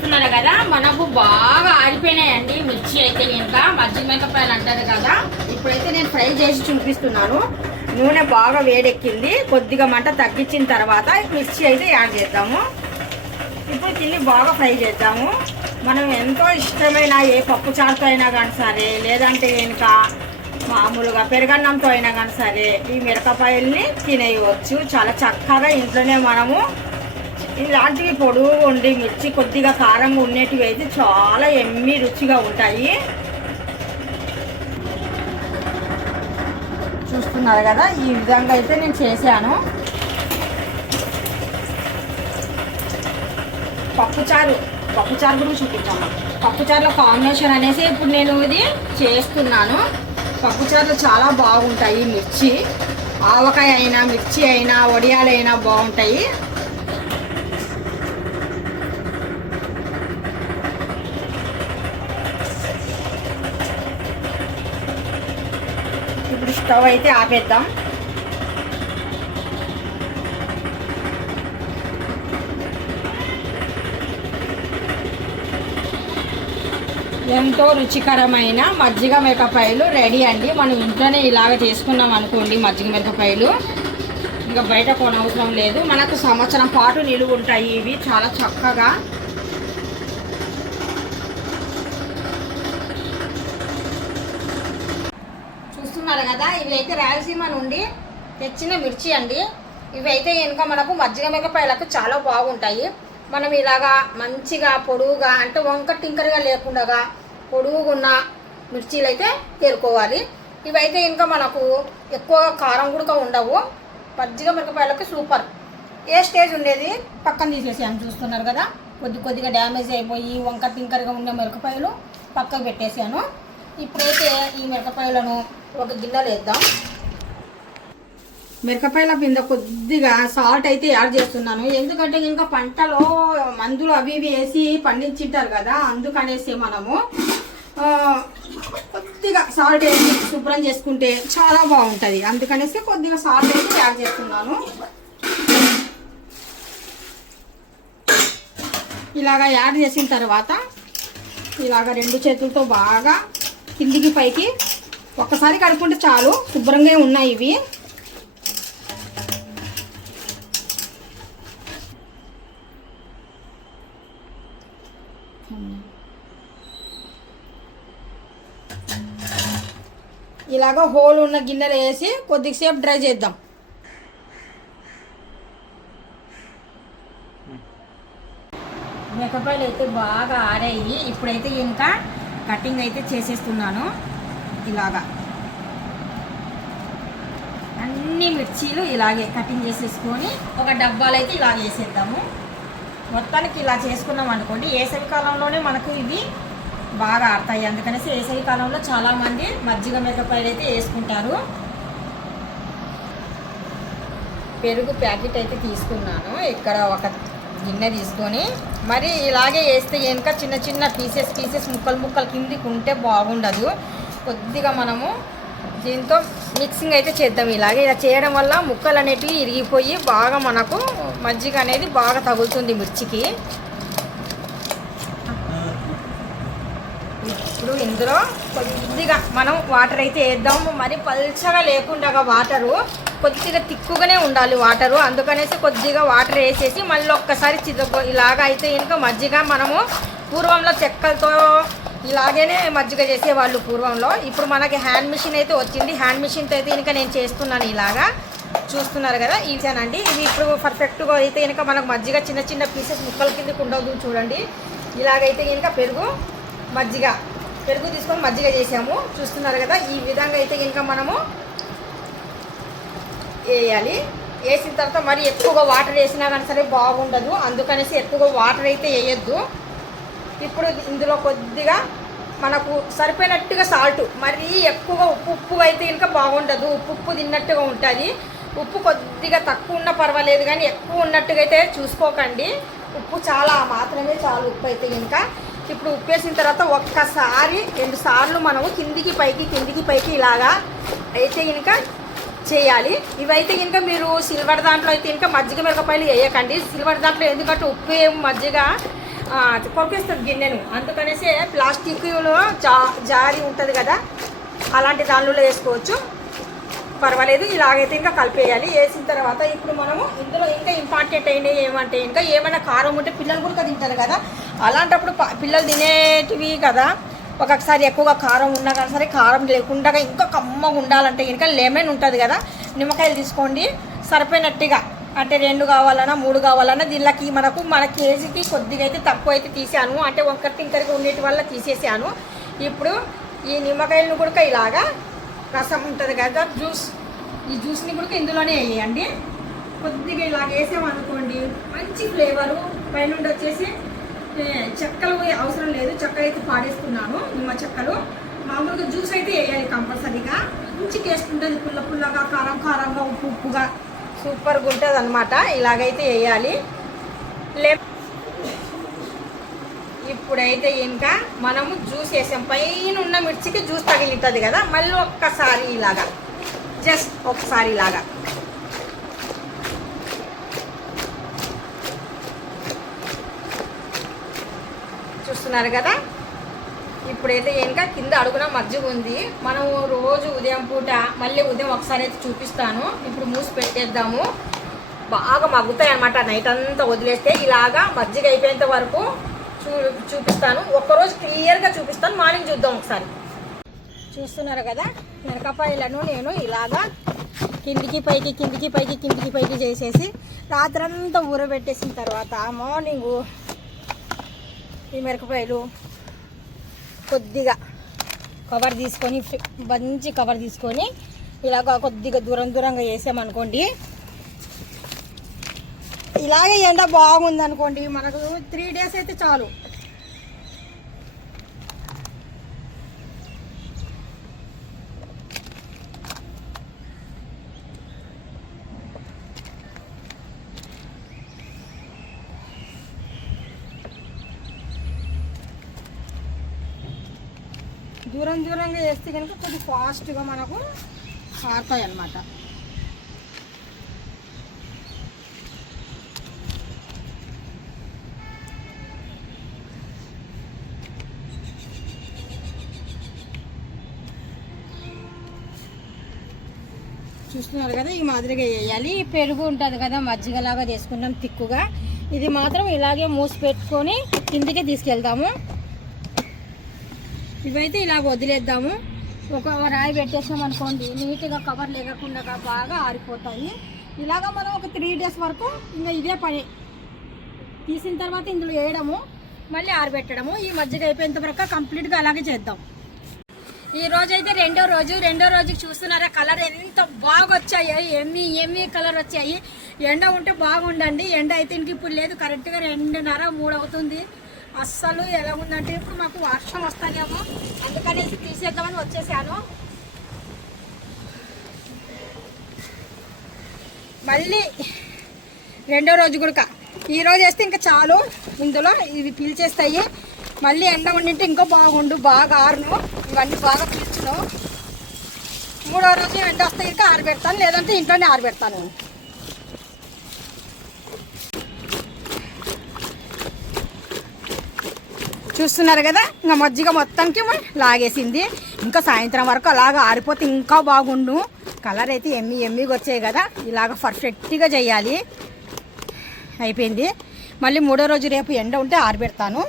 చూస్తున్నారు కదా, మనకు బాగా ఆరిపోయినాయండి మిర్చి అయితే. ఇంకా మజ్జిగ మిరపకాయలు అంటారు కదా. ఇప్పుడైతే నేను ఫ్రై చేసి చూపిస్తున్నాను. నూనె బాగా వేడెక్కింది. కొద్దిగా మంట తగ్గించిన తర్వాత మిర్చి అయితే యాడ్ చేద్దాము. ఇప్పుడు దీన్ని బాగా ఫ్రై చేద్దాము. మనం ఎంతో ఇష్టమైన ఏ పప్పు చారుతో అయినా కానీ సరే, లేదంటే ఇంకా మామూలుగా పెరుగన్నంతో అయినా కానీ సరే ఈ మిరపకాయల్ని తినేయవచ్చు. చాలా చక్కగా ఇంట్లోనే మనము ఇలాంటివి పొడుగు ఉండి మిర్చి కొద్దిగా కారంగా ఉండేటివి అయితే చాలా ఎమ్మి రుచిగా ఉంటాయి. చూస్తున్నారు కదా, ఈ విధంగా అయితే నేను చేశాను. పప్పుచారు కూడా చూపించాను. పప్పుచారులో కాంబినేషన్ అనేసి ఇప్పుడు నేను ఇది చేస్తున్నాను. పప్పుచారులు చాలా బాగుంటాయి. మిర్చి ఆవకాయ అయినా మిర్చి అయినా వడియాలైనా బాగుంటాయి. ఇప్పుడు స్టవ్ అయితే ఆపేద్దాం. ఎంతో రుచికరమైన మజ్జిగ మిరపకాయలు రెడీ అండి. మనం ఇంట్లోనే ఇలాగ చేసుకున్నాం అనుకోండి, మజ్జిగ మిరపకాయలు ఇంకా బయట కొనవసరం లేదు. మనకు సంవత్సరం పాటు నిలువ ఉంటాయి ఇవి చాలా చక్కగా. చూస్తున్నారు కదా, ఇవి అయితే రాయలసీమ నుండి తెచ్చిన మిర్చి అండి. ఇవి అయితే ఇంకా మనకు మజ్జిగ మిరపకాయలకు చాలా బాగుంటాయి. మనం ఇలాగా మంచిగా పొడువుగా అంటే వంక టింకరగా లేకుండా పొడుగున్న మిర్చీలు అయితే పేరుకోవాలి. ఇవైతే ఇంకా మనకు ఎక్కువ కారం కూడా ఉండవు. మజ్జిగ మిరపకాయలకి సూపర్. ఏ స్టేజ్ ఉండేది పక్కన తీసేసాను. చూస్తున్నారు కదా, కొద్దిగా డ్యామేజ్ అయిపోయి వంక టింకరగా ఉన్న మిరపకాయలు పక్కకు పెట్టేసాను. ఇప్పుడైతే ఈ మిరపకాయలను ఒక గిన్నెలో వేద్దాం. మిరపకాయల కింద కొద్దిగా సాల్ట్ అయితే యాడ్ చేస్తున్నాను. ఎందుకంటే ఇంకా పంటలో మందులు అవి ఇవి వేసి పండించింటారు కదా, అందుకనేసి మనము కొద్దిగా సాల్ట్ వేసి శుభ్రం చేసుకుంటే చాలా బాగుంటుంది. అందుకనేసి కొద్దిగా సాల్ట్ అయితే యాడ్ చేస్తున్నాను. ఇలాగా యాడ్ చేసిన తర్వాత ఇలాగ రెండు చేతులతో బాగా కిందికి పైకి ఒక్కసారి కడుక్కుంటే చాలు. శుభ్రంగా ఉన్నాయి ఇవి. ఇలాగ హోల్ ఉన్న గిన్నెలు వేసి కొద్దిసేపు డ్రై చేద్దాం. మిరపకాయలు అయితే బాగా ఆరాయి. ఇప్పుడైతే ఇంకా కటింగ్ అయితే చేసేస్తున్నాను. ఇలాగా అన్ని మిర్చీలు ఇలాగే కటింగ్ చేసేసుకొని ఒక డబ్బాలు అయితే ఇలా వేసేద్దాము. మొత్తానికి ఇలా చేసుకున్నాం అనుకోండి, వేసవి కాలంలోనే మనకు ఇవి బాగా ఆడతాయి. అందుకనేసి వేసవి కాలంలో చాలామంది మజ్జిగ మిరపకాయలు అయితే వేసుకుంటారు. పెరుగు ప్యాకెట్ అయితే తీసుకున్నాను. ఇక్కడ ఒక గిన్నె తీసుకొని మరి ఇలాగే వేస్తే ఇంకా చిన్న చిన్న పీసెస్ ముక్కలు కిందికి ఉంటే బాగుండదు. కొద్దిగా మనము దీంతో మిక్సింగ్ అయితే చేద్దాం. ఇలాగే ఇలా చేయడం వల్ల ముక్కలు అనేటివి ఇరిగిపోయి బాగా మనకు మజ్జిగ అనేది బాగా తగులుతుంది మిర్చికి. ఇప్పుడు ఇందులో కొద్దిగా మనం వాటర్ అయితే వేద్దాము. మరి పల్చగా లేకుండా వాటరు కొద్దిగా తిక్కుగానే ఉండాలి వాటరు. అందుకనేసి కొద్దిగా వాటర్ వేసేసి మళ్ళీ ఒక్కసారి ఇలాగ అయితే ఇంకా మజ్జిగ మనము పూర్వంలో చెక్కలతో ఇలాగనే మజ్జిగ చేసేవాళ్ళు పూర్వంలో. ఇప్పుడు మనకి హ్యాండ్ మిషన్ అయితే వచ్చింది. హ్యాండ్ మిషన్తో అయితే ఇంకా నేను చేస్తున్నాను. ఇలాగా చూస్తున్నారు కదా, ఇదేనండి. ఇది ఇప్పుడు పర్ఫెక్ట్గా అయితే ఇంకా మనకు మజ్జిగ చిన్న చిన్న పీసెస్ ముక్కల కిందకి ఉండదు. చూడండి, ఇలాగైతే ఇంకా పెరుగు తీసుకొని మజ్జిగ చేసాము. చూస్తున్నారు కదా, ఈ విధంగా అయితే ఇంకా మనము వేయాలి. వేసిన తర్వాత మరి ఎక్కువగా వాటర్ వేసినా కానీ సరే బాగుండదు. అందుకనేసి ఎక్కువగా వాటర్ అయితే వేయొద్దు. ఇప్పుడు ఇందులో కొద్దిగా మనకు సరిపోయినట్టుగా సాల్ట్, మరీ ఎక్కువగా ఉప్పు అయితే ఇంకా బాగుండదు. ఉప్పు తిన్నట్టుగా ఉంటుంది. ఉప్పు కొద్దిగా తక్కువ ఉన్నా పర్వాలేదు, కానీ ఎక్కువ ఉన్నట్టుగా అయితే చూసుకోకండి. ఉప్పు చాలా మాత్రమే చాలు ఉప్పు అయితే ఇంకా. ఇప్పుడు ఉప్పు వేసిన తర్వాత ఒక్కసారి 2 సార్లు మనము కిందికి పైకి ఇలాగా అయితే ఇంకా చేయాలి. ఇవైతే ఇంకా మీరు సిల్వర్ దాంట్లో అయితే ఇంకా మజ్జిగ మిరపకాయలు వేయకండి. సిల్వర్ దాంట్లో ఎందుకంటే ఉప్పు మజ్జిగ కొరికేస్తుంది గిన్నెను. అందుకనేసి ప్లాస్టిక్లో జారి ఉంటుంది కదా, అలాంటి దానిలో వేసుకోవచ్చు, పర్వాలేదు. ఇలాగైతే ఇంకా కలిపేయాలి. వేసిన తర్వాత ఇప్పుడు మనము ఇందులో ఇంకా ఇంపార్టెంట్ అయినవి ఏమంటే ఇంకా ఏమైనా కారం ఉంటే పిల్లలు కూడా తింటారు కదా, అలాంటప్పుడు పిల్లలు తినేటివి కదా, ఒక్కొక్కసారి ఎక్కువగా కారం ఉన్నా కానీ సరే, కారం లేకుండా ఇంకా కమ్మగా ఉండాలంటే ఇంకా లెమన్ ఉంటుంది కదా, నిమ్మకాయలు తీసుకోండి సరిపోయినట్టుగా. అంటే 2 కావాలన్నా 3 కావాలన్నా దీనికి మన కేజీకి కొద్దిగా అయితే తక్కువ అయితే తీసాను, అంటే ఒక్కరికి ఇంకరికి ఉండేటి వల్ల తీసేసాను. ఇప్పుడు ఈ నిమ్మకాయలను కూడా ఇలాగా రసం ఉంటుంది కదా, ఈ జ్యూస్ని కూడా ఇందులోనే వేయండి. కొద్దిగా ఇలాగ వేసామనుకోండి మంచి ఫ్లేవరు. పైనుండి వచ్చేసి చెక్కలు అవసరం లేదు, చెక్కలు అయితే పాడేసుకున్నాను, నిమ్మ చెక్కలు. మామూలుగా జ్యూస్ అయితే వేయాలి కంపల్సరీగా. మంచి టేస్ట్ ఉంటుంది, పుల్ల పుల్లగా, కారం కారంగా, ఉప్పు ఉప్పుగా, సూపర్గా ఉంటుంది అనమాట. ఇలాగైతే వేయాలి. ఇప్పుడైతే ఇంకా మనము జ్యూస్ వేసాం, పైన ఉన్న మిర్చికి జ్యూస్ తగిలింటుంది కదా, మళ్ళీ ఒక్కసారి ఇలాగా జస్ట్ ఒకసారి ఇలాగా చూస్తున్నారు కదా. ఇప్పుడైతే ఇంకా కింద అడుగున మజ్జిగ ఉంది. మనము రోజు ఉదయం పూట మళ్ళీ ఉదయం ఒకసారి అయితే చూపిస్తాను. ఇప్పుడు మూసి పెట్టేద్దాము. బాగా మగ్గుతాయి అన్నమాట. నైట్ అంతా వదిలేస్తే ఇలాగా మజ్జిగ అయిపోయేంత వరకు చూపిస్తాను. ఒక్కరోజు క్లియర్గా చూపిస్తాను, మార్నింగ్ చూద్దాం ఒకసారి. చూస్తున్నారు కదా, మిరపకాయలను నేను ఇలాగా కిందికి పైకి కిందికి పైకి కిందికి పైకి చేసేసి రాత్రంతా ఊరబెట్టేసిన తర్వాత మార్నింగు ఈ మిరపకాయలు కొద్దిగా కవర్ తీసుకొని, మంచి కవర్ తీసుకొని ఇలాగ కొద్దిగా దూరంగా వేసామనుకోండి, ఇలాగే ఎండ బాగుందనుకోండి, మనకు 3 days అయితే చాలు. దూరంగా వేస్తే కనుక కొద్దిగా ఫాస్ట్గా మనకు ఆరుతాయి అన్నమాట. చూస్తున్నారు కదా, ఈ మాదిరిగా వేయాలి. పెరుగు ఉంటుంది కదా, మజ్జిగలాగా చేసుకుంటాం తిక్కుగా, ఇది మాత్రం ఇలాగే మూసి పెట్టుకొని కిందికి తీసుకెళ్తాము. ఇవైతే ఇలా వదిలేద్దాము. ఒక రాయి పెట్టేసాం అనుకోండి, నీట్గా కవర్ లేకుండా బాగా ఆరిపోతాయి. ఇలాగ మనం ఒక 3 days వరకు ఇంకా ఇదే పని. తీసిన తర్వాత ఇందులో వేయడము, మళ్ళీ ఆరబెట్టడము. ఈ మజ్జిగ అయిపోయేంత వరకు కంప్లీట్గా అలాగే చేద్దాం. ఈ రోజు అయితే రెండో రోజుకి చూస్తున్నారా కలర్ ఎంత బాగా వచ్చాయి, ఎమ్మి కలర్ వచ్చాయి. ఎండ ఉంటే బాగుండండి, ఎండ అయితే ఇంక ఇప్పుడు లేదు, కరెక్ట్గా 2:30-3 అవుతుంది. అస్సలు ఎలా ఉందంటే ఇప్పుడు మాకు వర్షం వస్తానేమో, అందుకనేసి తీసేద్దామని వచ్చేసాను. మళ్ళీ రెండో రోజు కూడా ఈరోజు వేస్తే ఇంకా చాలు, ఇందులో ఇవి పీల్చేస్తాయి. మళ్ళీ ఎండ ఉండింటే ఇంకా బాగుండు, బాగా ఆరును, ఇవన్నీ బాగా పీల్చును. 3వ రోజు ఎండ వస్తే ఇంకా ఆరబెడతాను, లేదంటే ఇంట్లోనే ఆరబెడతాను. చూస్తున్నారు కదా, ఇంకా మజ్జిగ మొత్తంకి లాగేసింది. ఇంకా సాయంత్రం వరకు అలాగా ఆరిపోతే ఇంకా బాగుండు. కలర్ అయితే ఎమ్మిగా వచ్చాయి కదా, ఇలాగ పర్ఫెక్ట్గా చేయాలి. అయిపోయింది. మళ్ళీ 3వ రోజు రేపు ఎండ ఉంటే ఆరబెడతాను.